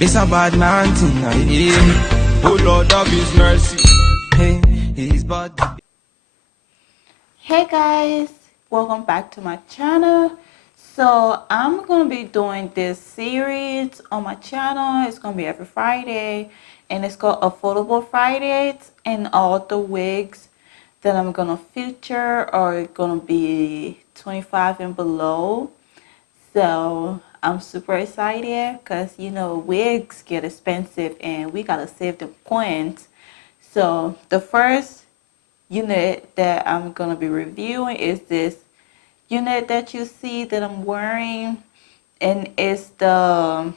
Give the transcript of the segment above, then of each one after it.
It's a bad man tonight. Oh Lord of His mercy. Hey, He's bad. Hey guys, welcome back to my channel. So I'm gonna be doing this series on my channel. It's gonna be every Friday, and it's called Affordable Fridays, and all the wigs that I'm gonna feature are gonna be 25 and below. So I'm super excited because you know wigs get expensive and we gotta save the coins. So the first unit that I'm gonna be reviewing is this unit that you see that I'm wearing, and it's the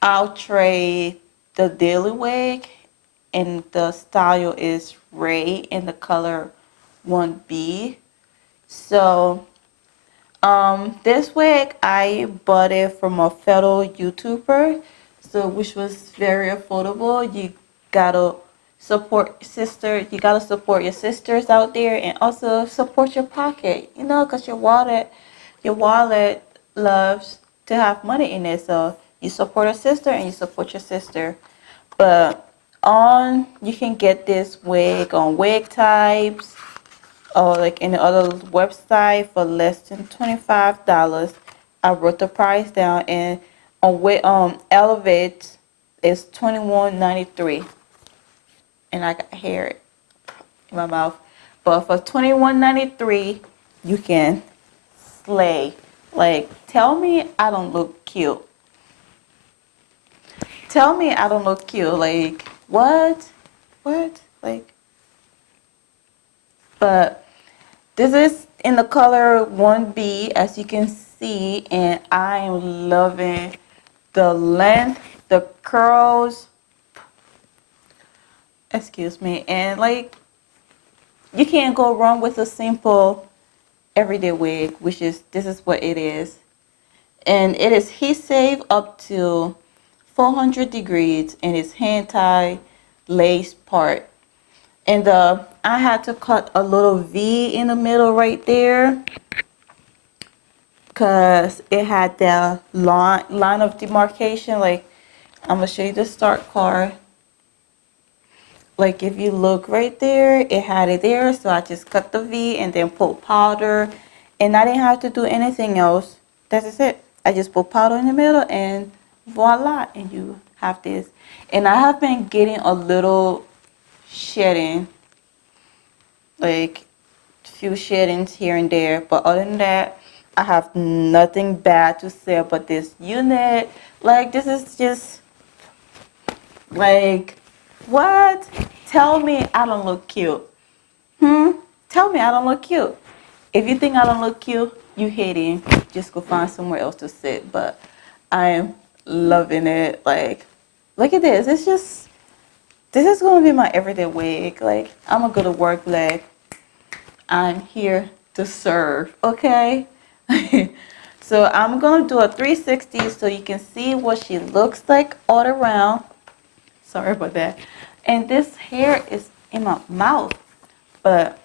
Outre, the daily wig, and the style is Raye in the color 1B. So this wig I bought it from a fellow YouTuber, so which was very affordable. You gotta support sister. You gotta support your sisters out there, and also support your pocket. You know, cause your wallet loves to have money in it. So you support a sister and you support your sister. But you can get this wig on Wig Types or like any other website for less than $25. I wrote the price down, and on Elevate it's $21.93, and I got hair in my mouth. But for $21.93, you can slay. Like, tell me I don't look cute. Tell me I don't look cute. Like, what? Like, but this is in the color 1B, as you can see, and I am loving the length, the curls, excuse me, and like, you can't go wrong with a simple everyday wig, this is what it is. And it is heat safe up to 400 degrees, and it's hand tie lace part. And I had to cut a little V in the middle right there because it had the line of demarcation. Like, I'm going to show you the start card. Like, if you look right there, it had it there. So I just cut the V and then put powder. And I didn't have to do anything else. That's just it. I just put powder in the middle and voila. And you have this. And I have been getting a little shedding, like few sheddings here and there, but other than that I have nothing bad to say about this unit. Like, this is just like, what? Tell me I don't look cute. Tell me I don't look cute. If you think I don't look cute, you hating. Just go find somewhere else to sit. But I am loving it. Like, look at this. This is going to be my everyday wig. Like, I'm going to go to work like I'm here to serve, okay? So I'm going to do a 360 so you can see what she looks like all around. Sorry about that. And this hair is in my mouth, but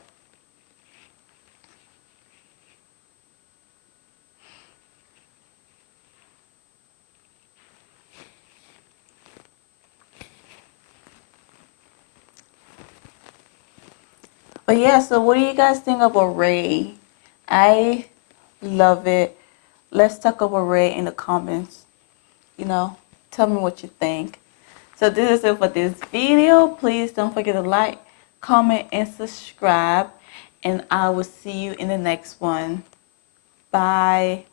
yeah, so what do you guys think about Raye? I love it. Let's talk about Raye in the comments. You know, tell me what you think. So this is it for this video. Please don't forget to like, comment, and subscribe. And I will see you in the next one. Bye.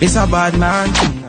It's a bad man.